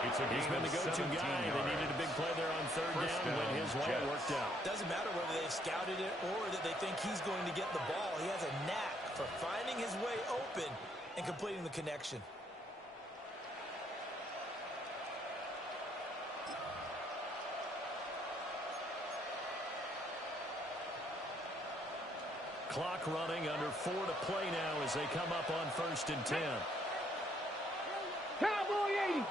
He's been the go-to guy. They needed a big play there on 3rd down when his way worked out. Doesn't matter whether they've scouted it or that they think he's going to get the ball. He has a knack for finding his way open and completing the connection. Clock running, under 4 to play now as they come up on 1st and 10. Cowboy 80.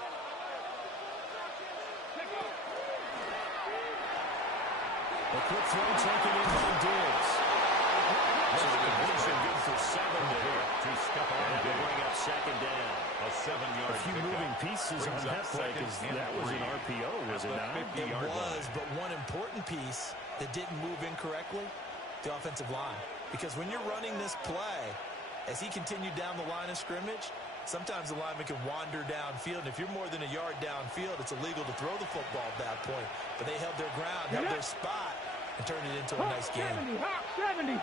A quick throw taken in by Diggs. This is a completion good for 7 there. To step on and bring up 2nd down. A 7-yard A few moving pieces on that play because that was an RPO, was it not? It was, but one important piece that didn't move incorrectly, the offensive line. Because when you're running this play, as he continued down the line of scrimmage, sometimes the lineman can wander downfield. And if you're more than a yard downfield, it's illegal to throw the football at that point. But they held their ground, held their spot, and turned it into a nice game. 70.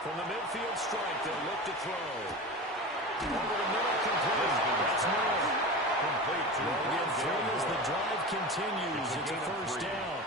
From the midfield strike, they'll look to throw. Over the middle, complete. That's more. Complete to again, as the drive continues. It's a first down.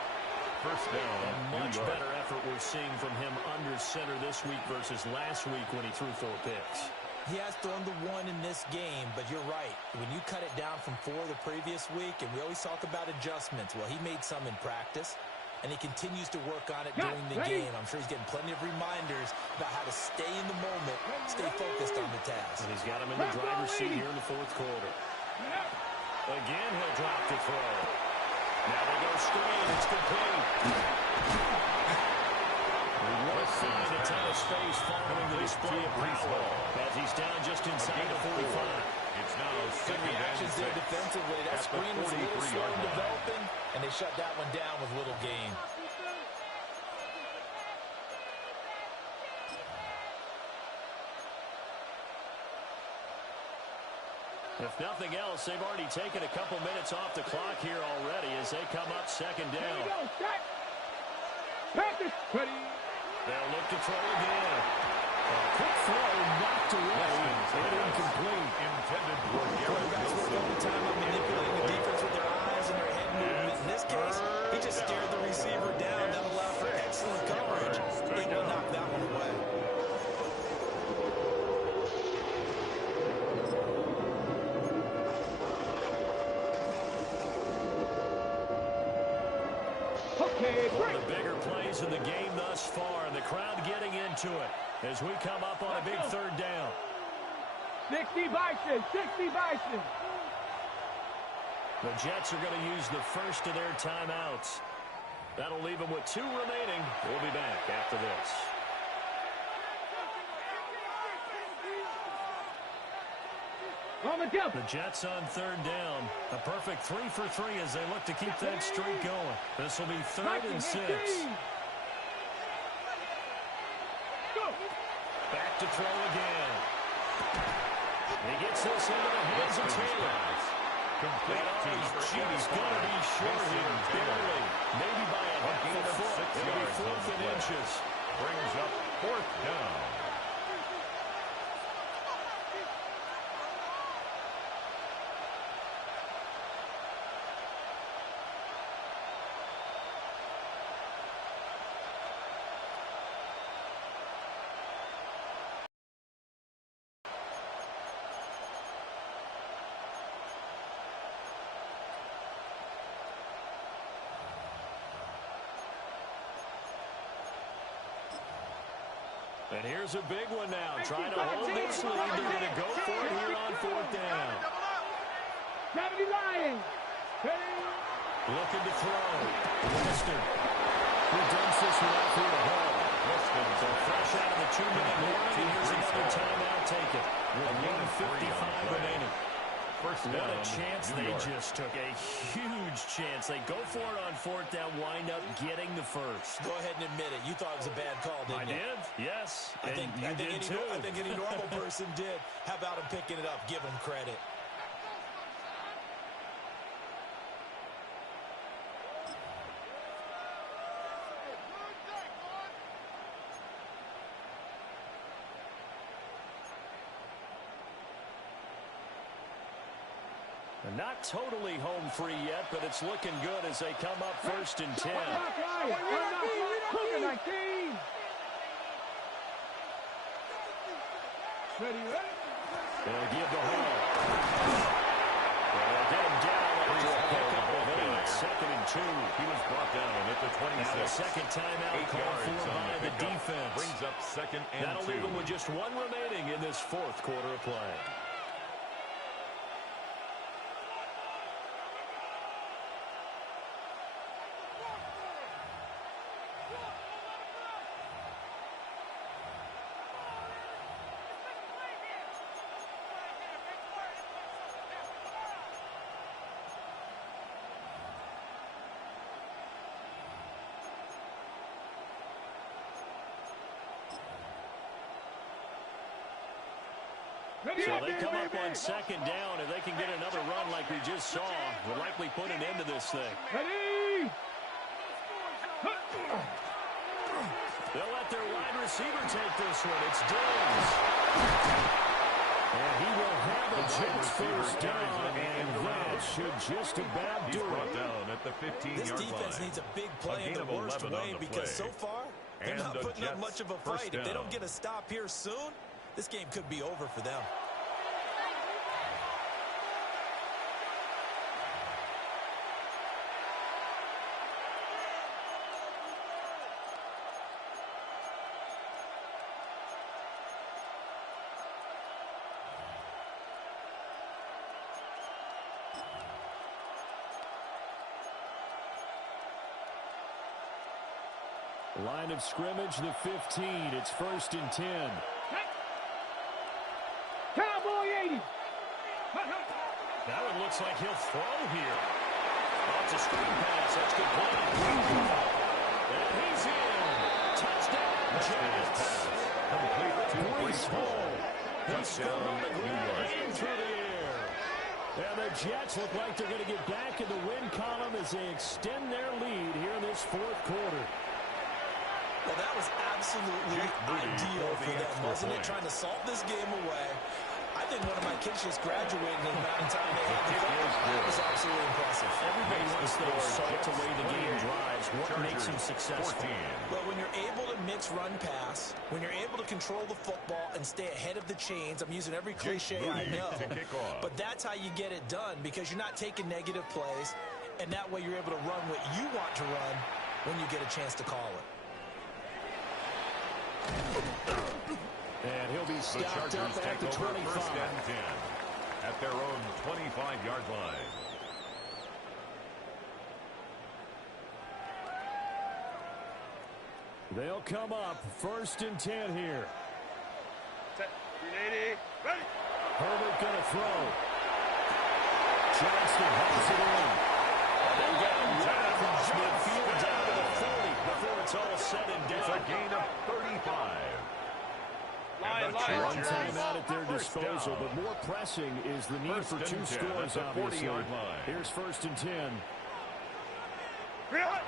First down. A much better effort we're seeing from him under center this week versus last week when he threw 4 picks. He has thrown the 1 in this game, but you're right. When you cut it down from 4 the previous week, and we always talk about adjustments, well, he made some in practice. and he continues to work on it during the game. I'm sure he's getting plenty of reminders about how to stay in the moment, stay focused on the task. And he's got him in the driver's seat here in the fourth quarter. Again, he'll drop the throw. Now they go straight. It's complete. What sees a ton of space following the display of power as he's down just inside the 45. It's now good reactions there defensively. That screen was a little slow in developing, and they shut that one down with little gain. If nothing else, they've already taken a couple minutes off the clock here already as they come up second down. They'll look to throw again. A quick throw knocked away and incomplete. Intended for Quarterbacks work all the time on manipulating the defense with their eyes and their head movement. In this case, he just stared the receiver down. That allowed for excellent coverage. Able to knock that one away. One of the bigger plays in the game thus far. The crowd getting into it as we come up on a big third down. 60 Bison, 60 Bison. The Jets are going to use the first of their timeouts. That'll leave them with 2 remaining. We'll be back after this. The Jets on third down. A perfect 3 for 3 as they look to keep that streak going. This will be 3rd and 6. Back to throw again. He gets this into the hands of Taylor. He's going to be short here, barely. Maybe by a half a foot. It'll be 4th and inches. brings up 4th down. And here's a big one now. Trying to hold this lead. They're going to go for it here on 4th down. Looking to throw. Weston. Who dumps this one out through the hole. Weston. So fresh out of the 2-minute warning. And here's another timeout taken. With 1:55 remaining. What a chance they just took. A huge chance. They go for it on 4th down, wind up getting the first. Go ahead and admit it. You thought it was a bad call, didn't you? I did, yes. I think any normal person did. How about him picking it up? Give him credit. Not totally home free yet, but it's looking good as they come up 1st and 10. They'll give the hole. They'll get him down after a pickup of 8. 2nd and 2. He was brought down at the 26. Now the second timeout called for by the defense. Brings up 2nd and 2. That'll leave them with just 1 remaining in this 4th quarter of play. So they come up on 2nd down. If they can get another run like we just saw, will likely put an end to this thing. They'll let their wide receiver take this one. It's Diggs. And he will have a Jets first down, and that should just about do it. Down at the 15-yard line. This defense needs a big play in the worst way because so far, they're not putting up much of a fight. If they don't get a stop here soon, this game could be over for them. Line of scrimmage, the 15. It's 1st and 10. Cowboy 80. Now it looks like he'll throw here. Oh, it's a screen pass. That's good play. And he's in. Touchdown, Jets. Complete to Brees Hall. Touchdown, New York. And through the air. And the Jets look like they're going to get back in the win column as they extend their lead here in this 4th quarter. Well, that was absolutely ideal for them, wasn't it? Trying to salt this game away. I think one of my kids just graduated in the amount of time they had. That was absolutely impressive. Everybody wants those salt away the game drives. What makes them successful? Well, when you're able to mix run pass, when you're able to control the football and stay ahead of the chains, I'm using every cliche I know, but that's how you get it done because you're not taking negative plays, and that way you're able to run what you want to run when you get a chance to call it. And he'll be stopped up at the 25. 1st and 10 at their own 25-yard line. They'll come up 1st and 10 here. Set. 380. Ready. Herbert going to throw. Johnston has it in. They get him down across midfield down to the 40 before it's all said and done. It's a gain of 35. Line. One timeout at their disposal, but more pressing is the need for 2 scores, obviously. Here's 1st and 10. Herbert.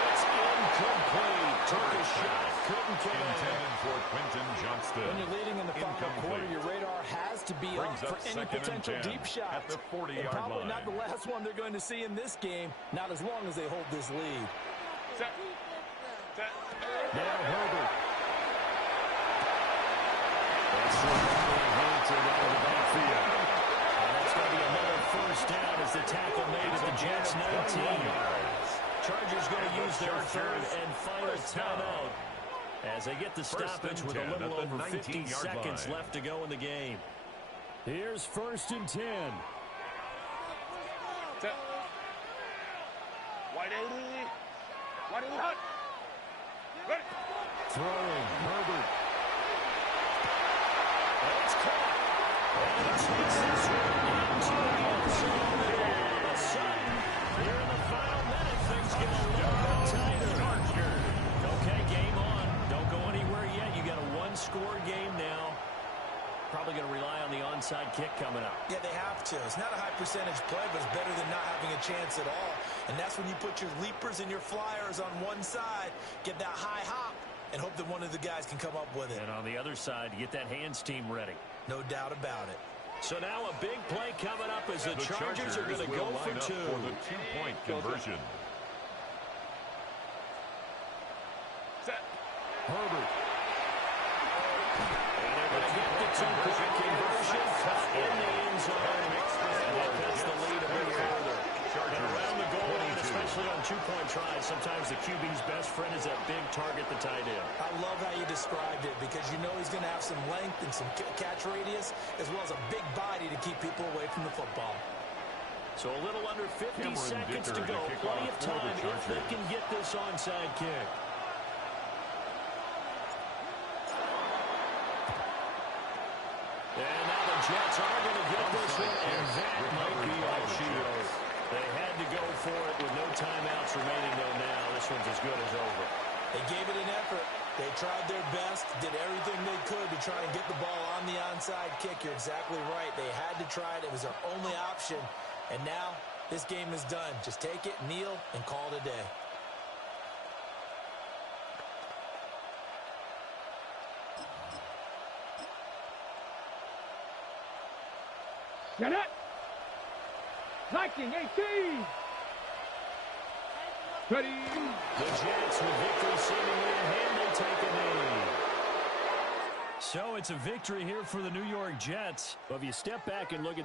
It's incomplete. Took a shot. Couldn't get it. Intended for Quentin Johnston. When you're leading in the final quarter, your radar has to be up for any potential deep shot. At the 40-yard line. Probably not the last one they're going to see in this game, not as long as they hold this lead. Set. Now Herbert. That's Hampton out of the backfield. And that's going to be another 1st down as the tackle made at the Jets 19. Chargers going to use their 3rd and final timeout as they get the stoppage with a little over 50 seconds left to go in the game. Here's 1st and 10. Set. 180. 180 hot. Ready. Throwing, Herbert. It's caught. And it takes this one into the end zone. And all of a sudden, here in the final minute, things get a little bit tighter. Okay, game on. Don't go anywhere yet. You got a 1-score game now. Probably going to rely on the onside kick coming up. Yeah, they have to. It's not a high percentage play, but it's better than not having a chance at all. And that's when you put your leapers and your flyers on one side, get that high hop, and hope that one of the guys can come up with it. And on the other side, get that hands team ready. No doubt about it. So now a big play coming up as the Chargers are going to go for 2. For the 2-point conversion. Set. Herbert. And they're going to get the 2-point conversion cut in the end zone. And that cuts the lead a bit further. And around the goal line, especially on 2-point tries, sometimes the QB's best friend is that big target, the tight end. I love how you described it because you know he's going to have some length and some catch radius as well as a big body to keep people away from the football. So a little under 50 seconds to go. Plenty of time if they can get this onside kick. And now the Jets are going to get this one, and that might be our shield. They had to go for it with no timeouts remaining, though, now. This one's as good as over. They gave it an effort. They tried their best, did everything they could to try and get the ball on the onside kick. You're exactly right. They had to try it. It was their only option. And now this game is done. Just take it, kneel, and call it a day. Get it. Liking 18. Ready. The Jets with victory seemingly in hand. They take a knee. So it's a victory here for the New York Jets. But if you step back and look at